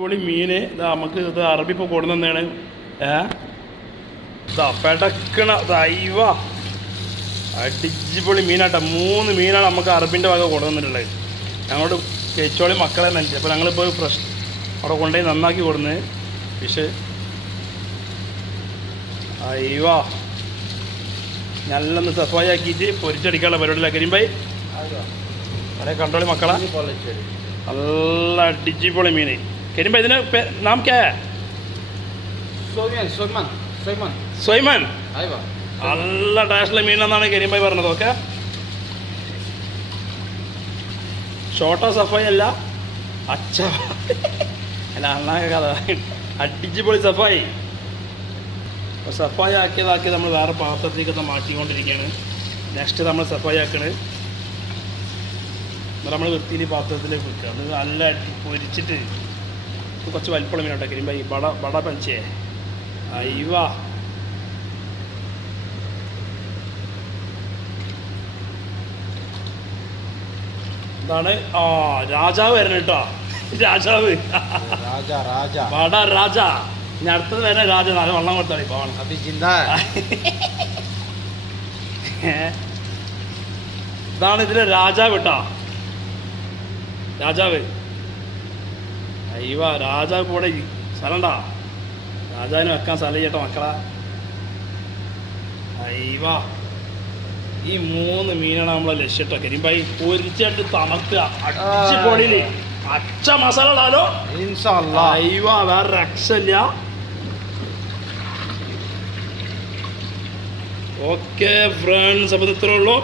അടിപൊളി മീൻ ഇതാ നമുക്ക് ഇത് അറബി ഇപ്പോൾ കൊടുന്നതാണ്. ഇതാ പെടക്കണ ദൈവ അടിപൊളി മീനാട്ടോ. 3 മീനാണ് നമുക്ക് അറബിൻ്റെ വക കൊടുന്നിട്ടുള്ളത്. ഞങ്ങളോട് കഴിച്ചോളി മക്കളെ നനച്ച്. അപ്പോൾ ഞങ്ങളിപ്പോൾ ഫ്രഷ് അവിടെ കൊണ്ടുപോയി നന്നാക്കി കൊടുന്ന് ഫിഷ്. അയ്യോ നല്ലൊന്ന് സഫായി ആക്കിയിട്ട് പൊരിച്ചടിക്കാനുള്ള പരിപാടിയില്ല കരിമ്പായി. അതെ കണ്ടോളി മക്കളെ, നല്ല അടിപൊളി മീൻ കരിമ്പായി. ഇതിന് നാം ക്യാ? സോയ്മാൻ. നല്ല ടേസ്റ്റുള്ള മീനെന്നാണ് കരിമ്പായി പറഞ്ഞത്. ഓക്കെ, ഷോർട്ടാ സഫായി അല്ല അച്ഛ അല്ല അണ്ണാക്ക കഥ. അടിപൊളി സഫായി. അപ്പോൾ സഫായി ആക്കിയതാക്കി നമ്മൾ വേറെ പാത്രത്തേക്കൊക്കെ മാറ്റിക്കൊണ്ടിരിക്കുകയാണ്. നെക്സ്റ്റ് നമ്മൾ സഫായി ആക്കണത് നമ്മൾ വൃത്തിയിൽ പാത്രത്തിലേക്ക് വെക്കുക. അത് നല്ല പൊരിച്ചിട്ട് കുറച്ച് വലിപ്പമുള്ള മീനോട്ടെ കരിമ്പായി. ബട പഞ്ചേ അയ്യവാ. ഇതാണ് രാജാവ് വരണം കേട്ടോ. രാജാവ് ബട രാജ. ഇനി അടുത്തത് വരെ രാജ. നല്ല വെള്ളം കൊടുത്താൽ പോകണം. ഇതാണ് ഇതിലെ രാജാവ് കേട്ടോ. രാജാവ് അയ്യവാ. രാജാവ് കൂടെ സ്ഥലമുണ്ടാ? രാജാവിന് വെക്കാൻ സ്ഥലം ചേട്ടോ മക്കളെ. അയ്യവാ ഈ 3 മീനാണ് നമ്മളെ ലക്ഷ്യം കേട്ടോ കരിമ്പായി. പൊരിച്ചിട്ട് തണുക്കുക അടിപൊളിയിൽ അച്ഛ മസാല ഇടാലോ. അയ്യവാ വേറെ രക്ഷയില്ല. ഓക്കെ ഫ്രണ്ട്സ്, അപ്പോൾ ഇത്രേ ഉള്ളൂ.